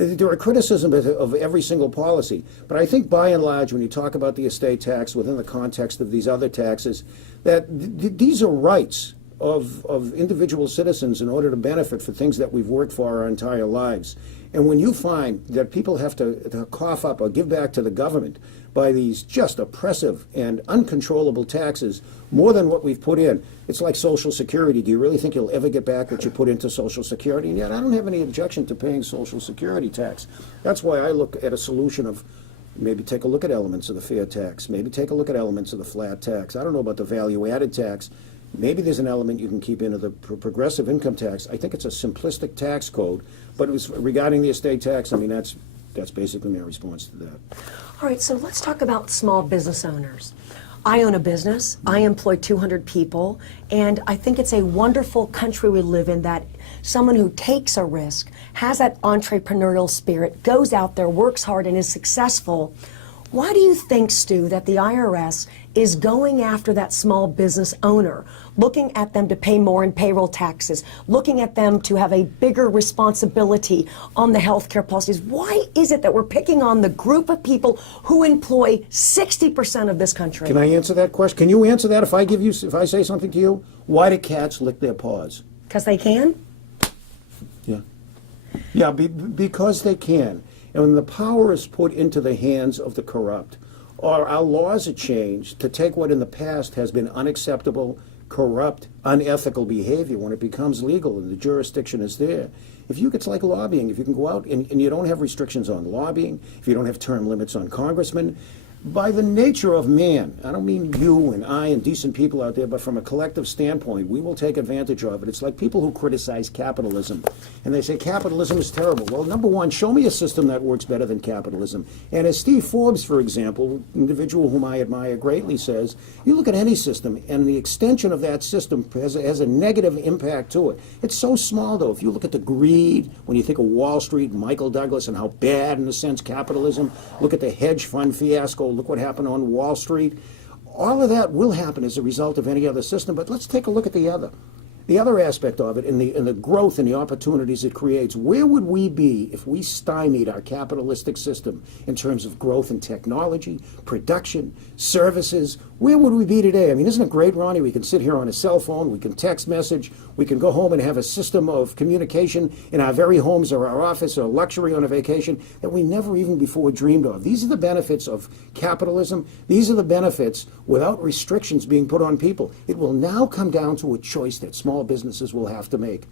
There are criticisms of every single policy, but I think by and large, when you talk about the estate tax within the context of these other taxes, that these are rights of individual citizens in order to benefit for things that we've worked for our entire lives. And when you find that people have to cough up or give back to the government by these just oppressive and uncontrollable taxes, more than what we've put in, it's like Social Security. Do you really think you'll ever get back what you put into Social Security? And yet I don't have any objection to paying Social Security tax. That's why I look at a solution of maybe take a look at elements of the fair tax, maybe take a look at elements of the flat tax. I don't know about the value-added tax. Maybe there's an element you can keep into the progressive income tax. I think it's a simplistic tax code, but it was regarding the estate tax. I mean, that's basically my response to that. All right, so let's talk about small business owners. I own a business. I employ 200 people, and I think it's a wonderful country we live in that someone who takes a risk, has that entrepreneurial spirit, goes out there, works hard, and is successful. Why do you think, Stu, that the IRS is going after that small business owner, looking at them to pay more in payroll taxes, looking at them to have a bigger responsibility on the health care policies? Why is it that we're picking on the group of people who employ 60% of this country? Can I answer that question? Can you answer that if I say something to you? Why do cats lick their paws? Because they can? Yeah. Yeah, because they can. And when the power is put into the hands of the corrupt, or our laws are changed to take what in the past has been unacceptable, corrupt, unethical behavior, when it becomes legal and the jurisdiction is there. It's like lobbying. If you can go out and you don't have restrictions on lobbying, if you don't have term limits on congressmen, by the nature of man, I don't mean you and I and decent people out there, but from a collective standpoint, we will take advantage of it. It's like people who criticize capitalism, and they say capitalism is terrible. Well, number one, show me a system that works better than capitalism. And as Steve Forbes, for example, individual whom I admire greatly, says, you look at any system, and the extension of that system has a negative impact to it. It's so small, though. If you look at the greed, when you think of Wall Street, Michael Douglas, and how bad, in a sense, capitalism, look at the hedge fund fiasco, look what happened on Wall Street. All of that will happen as a result of any other system, but let's take a look at the other aspect of it, in the growth and the opportunities it creates. Where would we be if we stymied our capitalistic system in terms of growth in technology, production, services? Where would we be today? I mean, isn't it great, Ronnie? We can sit here on a cell phone, we can text message, we can go home and have a system of communication in our very homes or our office, or luxury on a vacation that we never even before dreamed of. These are the benefits of capitalism. These are the benefits without restrictions being put on people. It will now come down to a choice that small businesses will have to make.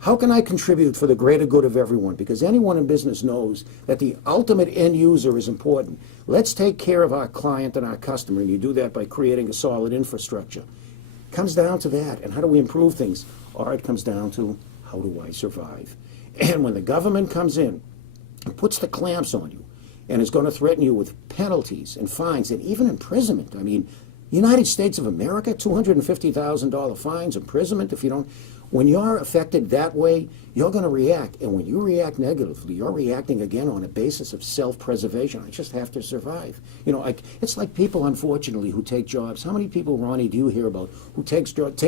How can I contribute for the greater good of everyone? Because anyone in business knows that the ultimate end user is important. Let's take care of our client and our customer, and you do that by creating a solid infrastructure. It comes down to that. And how do we improve things? Or it comes down to, how do I survive? And when the government comes in and puts the clamps on you and is going to threaten you with penalties and fines and even imprisonment, I mean, United States of America, $250,000 fines, imprisonment if you don't. When you're affected that way, you're going to react. And when you react negatively, you're reacting again on a basis of self-preservation. I just have to survive. You know, it's like people, unfortunately, who take jobs. How many people, Ronnie, do you hear about who take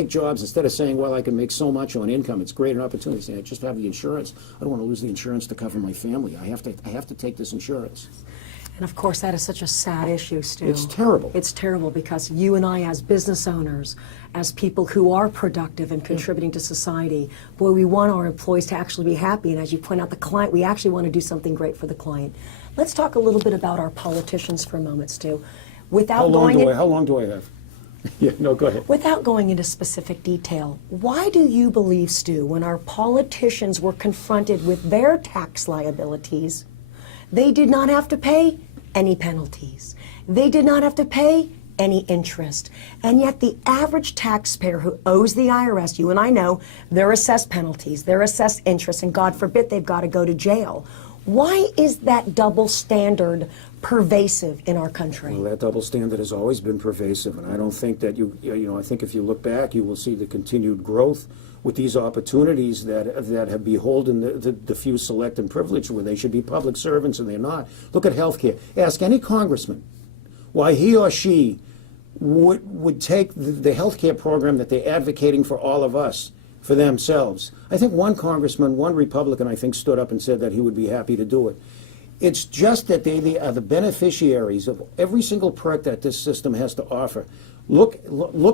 jobs instead of saying, well, I can make so much on income, it's great an opportunity, saying, I just have the insurance. I don't want to lose the insurance to cover my family. I have to take this insurance. And of course, that is such a sad issue, Stu. It's terrible. It's terrible because you and I, as business owners, as people who are productive and contributing to society, boy, we want our employees to actually be happy. And as you point out, the client, we actually want to do something great for the client. Let's talk a little bit about our politicians for a moment, Stu. How long do I have? Yeah, no, go ahead. Without going into specific detail, why do you believe, Stu, when our politicians were confronted with their tax liabilities, they did not have to pay any penalties? They did not have to pay any interest. And yet the average taxpayer who owes the IRS, you and I know, they're assessed penalties, they're assessed interest, and God forbid they've got to go to jail. Why is that double standard pervasive in our country? Well, that double standard has always been pervasive, and I don't think that I think if you look back, you will see the continued growth with these opportunities that have beholden the few select and privileged, where they should be public servants and they're not. Look at healthcare. Ask any congressman why he or she would take the healthcare program that they're advocating for all of us for themselves. I think one congressman, one Republican, I think, stood up and said that he would be happy to do it. It's just that they are the beneficiaries of every single perk that this system has to offer. Look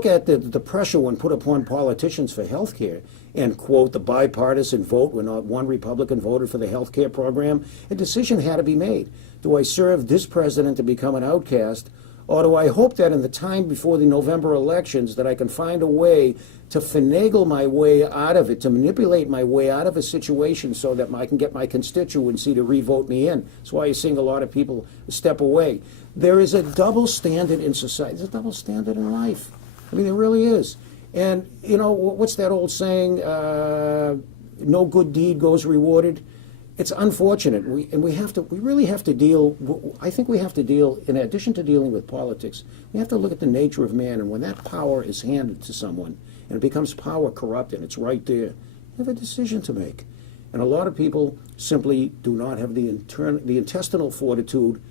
at the pressure when put upon politicians for health care, and, quote, the bipartisan vote when not one Republican voted for the health care program. A decision had to be made. Do I serve this president to become an outcast, or do I hope that in the time before the November elections that I can find a way to finagle my way out of it, to manipulate my way out of a situation so that I can get my constituency to re-vote me in? That's why you're seeing a lot of people step away. There is a double standard in society. There's a double standard in life. I mean, there really is. And, you know, what's that old saying? No good deed goes rewarded. It's unfortunate. We really have to deal, I think we have to deal, in addition to dealing with politics, we have to look at the nature of man. And when that power is handed to someone and it becomes power corrupt and it's right there, you have a decision to make. And a lot of people simply do not have the intestinal fortitude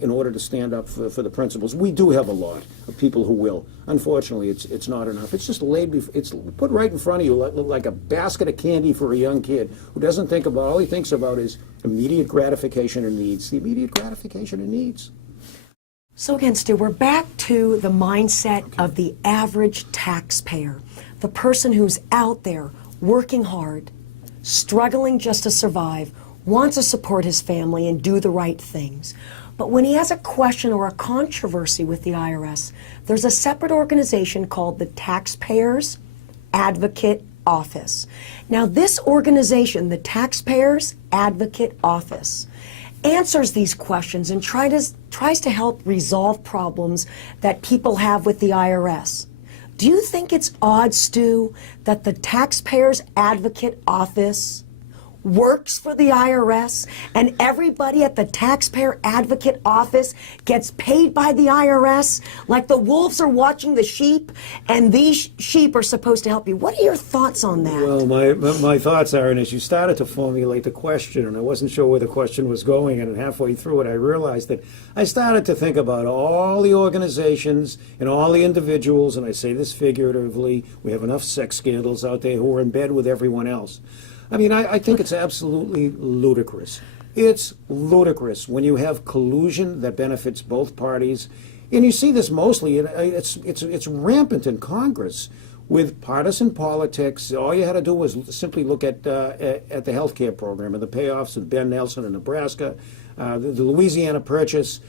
in order to stand up for the principles. We do have a lot of people who will. Unfortunately, it's not enough. It's just it's put right in front of you like a basket of candy for a young kid who doesn't think about, all he thinks about is immediate gratification and needs. The immediate gratification and needs. So again, Stu, we're back to the mindset of the average taxpayer, the person who's out there working hard, struggling just to survive, wants to support his family and do the right things. But when he has a question or a controversy with the IRS, there's a separate organization called the Taxpayers Advocate Office. Now, this organization, the Taxpayers Advocate Office, answers these questions and tries to help resolve problems that people have with the IRS. Do you think it's odd, Stu, that the Taxpayers Advocate Office works for the IRS and everybody at the Taxpayer Advocate Office gets paid by the IRS, like the wolves are watching the sheep and these sheep are supposed to help you? What are your thoughts on that? Well, my thoughts are, and as you started to formulate the question, and I wasn't sure where the question was going, and halfway through it I realized that I started to think about all the organizations and all the individuals, and I say this figuratively, we have enough sex scandals out there who are in bed with everyone else. I mean, I think it's absolutely ludicrous. It's ludicrous when you have collusion that benefits both parties. And you see this mostly, it's rampant in Congress with partisan politics. All you had to do was simply look at the health care program and the payoffs of Ben Nelson in Nebraska, the Louisiana Purchase.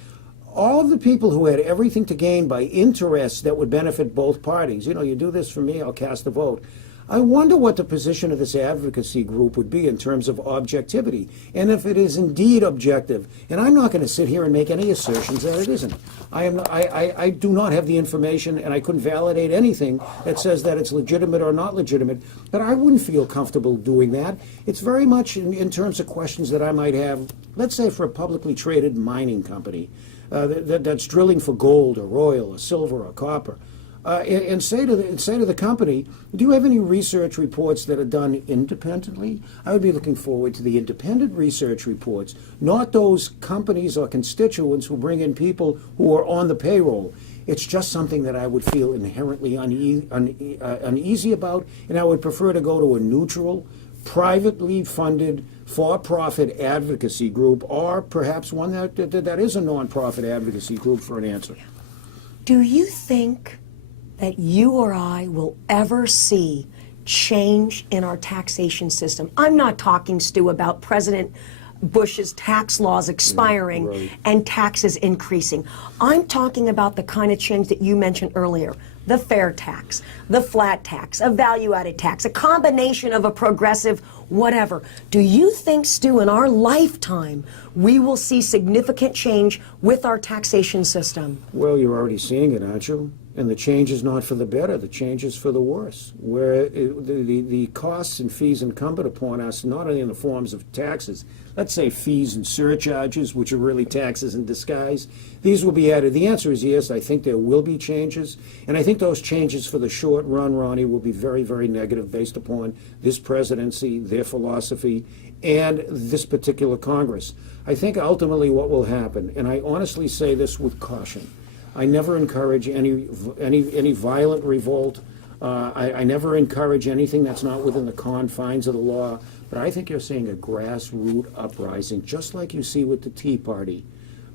All of the people who had everything to gain by interests that would benefit both parties. You know, you do this for me, I'll cast a vote. I wonder what the position of this advocacy group would be in terms of objectivity, and if it is indeed objective. And I'm not going to sit here and make any assertions that it isn't. I do not have the information, and I couldn't validate anything that says that it's legitimate or not legitimate, but I wouldn't feel comfortable doing that. It's very much in terms of questions that I might have, let's say for a publicly traded mining company that's drilling for gold or oil or silver or copper. And say to the company, do you have any research reports that are done independently? I would be looking forward to the independent research reports, not those companies or constituents who bring in people who are on the payroll. It's just something that I would feel inherently uneasy about, and I would prefer to go to a neutral, privately funded, for-profit advocacy group, or perhaps one that is a non-profit advocacy group for an answer. Do you think that you or I will ever see change in our taxation system? I'm not talking, Stu, about President Bush's tax laws expiring and taxes increasing. I'm talking about the kind of change that you mentioned earlier, the fair tax, the flat tax, a value-added tax, a combination of a progressive whatever. Do you think, Stu, in our lifetime, we will see significant change with our taxation system? Well, you're already seeing it, aren't you? And the change is not for the better, the change is for the worse, where the costs and fees incumbent upon us, not only in the forms of taxes, let's say fees and surcharges, which are really taxes in disguise, these will be added. The answer is yes, I think there will be changes, and I think those changes for the short run, Ronnie, will be very, very negative based upon this presidency, their philosophy, and this particular Congress. I think ultimately what will happen, and I honestly say this with caution, I never encourage any violent revolt. I never encourage anything that's not within the confines of the law, but I think you're seeing a grassroots uprising, just like you see with the Tea Party.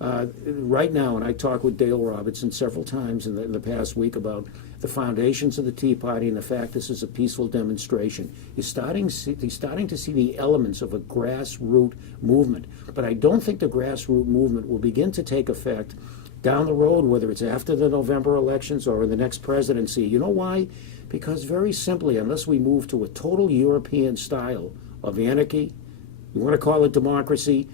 Right now, and I talked with Dale Robertson several times in the past week about the foundations of the Tea Party and the fact this is a peaceful demonstration. You're starting to see the elements of a grassroots movement, but I don't think the grassroots movement will begin to take effect down the road, whether it's after the November elections or in the next presidency. You know why? Because very simply, unless we move to a total European style of anarchy, you want to call it democracy,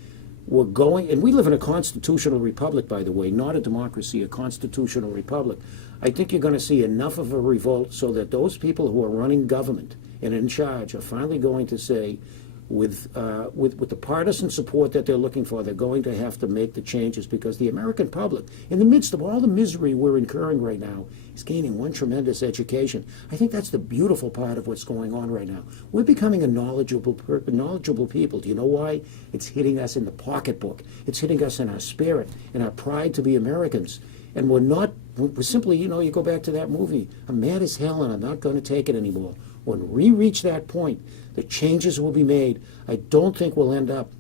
we're going, and we live in a constitutional republic, by the way, not a democracy, a constitutional republic. I think you're going to see enough of a revolt so that those people who are running government and in charge are finally going to say, with the partisan support that they're looking for, they're going to have to make the changes, because the American public, in the midst of all the misery we're incurring right now, is gaining one tremendous education. I think that's the beautiful part of what's going on right now. We're becoming a knowledgeable people. Do you know why? It's hitting us in the pocketbook. It's hitting us in our spirit, in our pride to be Americans. And we're simply, you go back to that movie, I'm mad as hell and I'm not going to take it anymore. When we reach that point, the changes will be made. I don't think we'll end up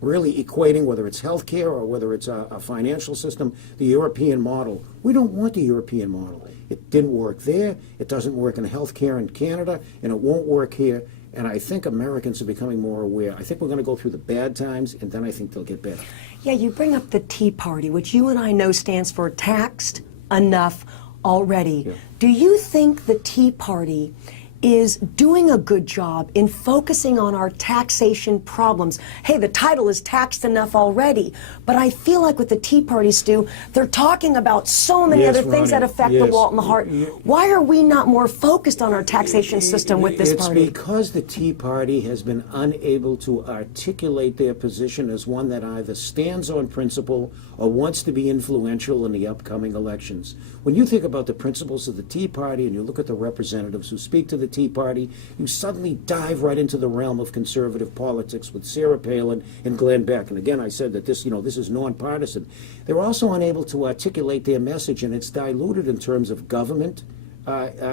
really equating, whether it's healthcare or whether it's a financial system, the European model. We don't want the European model. It didn't work there. It doesn't work in healthcare in Canada, and it won't work here. And I think Americans are becoming more aware. I think we're going to go through the bad times, and then I think they'll get better. Yeah, you bring up the Tea Party, which you and I know stands for taxed enough already. Yeah. Do you think the Tea Party is doing a good job in focusing on our taxation problems? Hey, the title is Taxed Enough Already, but I feel like with the Tea Party, Stu, they're talking about so many Yes, other things Roni, that affect the yes. wallet and the heart. Why are we not more focused on our taxation system with this party? It's because the Tea Party has been unable to articulate their position as one that either stands on principle or wants to be influential in the upcoming elections. When you think about the principles of the Tea Party and you look at the representatives who speak to the Tea Party, you suddenly dive right into the realm of conservative politics with Sarah Palin and Glenn Beck. And again, I said that this is nonpartisan. They're also unable to articulate their message, and it's diluted in terms of government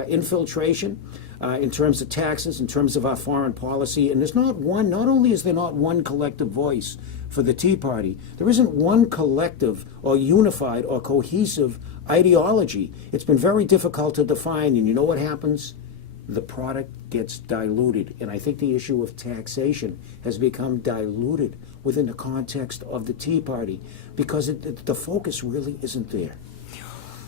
infiltration, in terms of taxes, in terms of our foreign policy. And there's not only is there not one collective voice for the Tea Party, there isn't one collective or unified or cohesive ideology. It's been very difficult to define, and you know what happens? The product gets diluted. And I think the issue of taxation has become diluted within the context of the Tea Party because the focus really isn't there.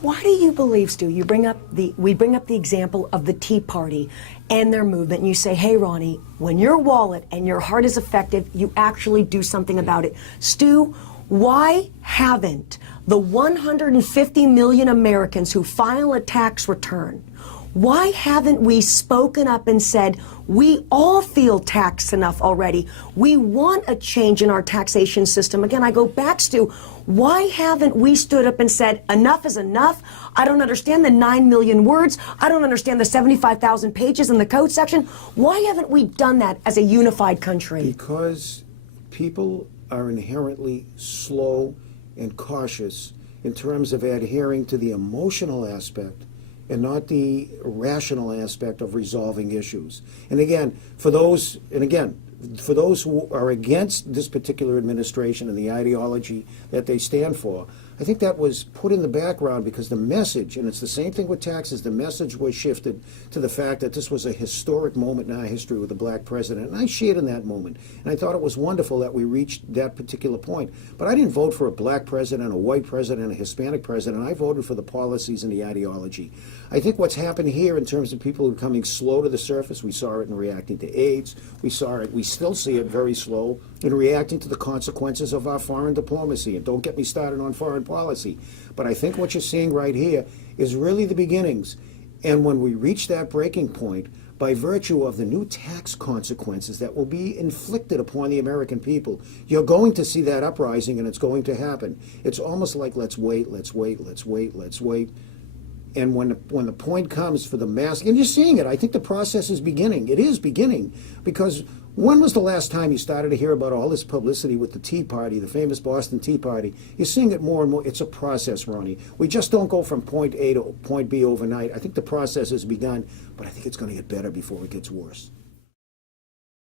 Why do you believe, Stu, we bring up the example of the Tea Party and their movement, and you say, hey, Roni, when your wallet and your heart is affected, you actually do something about it. Stu, why haven't the 150 million Americans who file a tax return, why haven't we spoken up and said, we all feel taxed enough already. We want a change in our taxation system. Again, I go back to, why haven't we stood up and said, enough is enough? I don't understand the 9 million words. I don't understand the 75,000 pages in the code section. Why haven't we done that as a unified country? Because people are inherently slow and cautious in terms of adhering to the emotional aspect and not the rational aspect of resolving issues. And again, for those who are against this particular administration and the ideology that they stand for, I think that was put in the background because the message, and it's the same thing with taxes, the message was shifted to the fact that this was a historic moment in our history with a black president. And I shared in that moment. And I thought it was wonderful that we reached that particular point. But I didn't vote for a black president, a white president, a Hispanic president. I voted for the policies and the ideology. I think what's happened here in terms of people becoming slow to the surface, we saw it in reacting to AIDS. We still see it very slow in reacting to the consequences of our foreign diplomacy. And don't get me started on foreign policy. But I think what you're seeing right here is really the beginnings. And when we reach that breaking point, by virtue of the new tax consequences that will be inflicted upon the American people, you're going to see that uprising, and it's going to happen. It's almost like let's wait. And when the point comes for the mass, and you're seeing it, I think the process is beginning. It is beginning because When was the last time you started to hear about all this publicity with the Tea Party, the famous Boston Tea Party? You're seeing it more and more. It's a process, Roni. We just don't go from point A to point B overnight. I think the process has begun, but I think it's going to get better before it gets worse.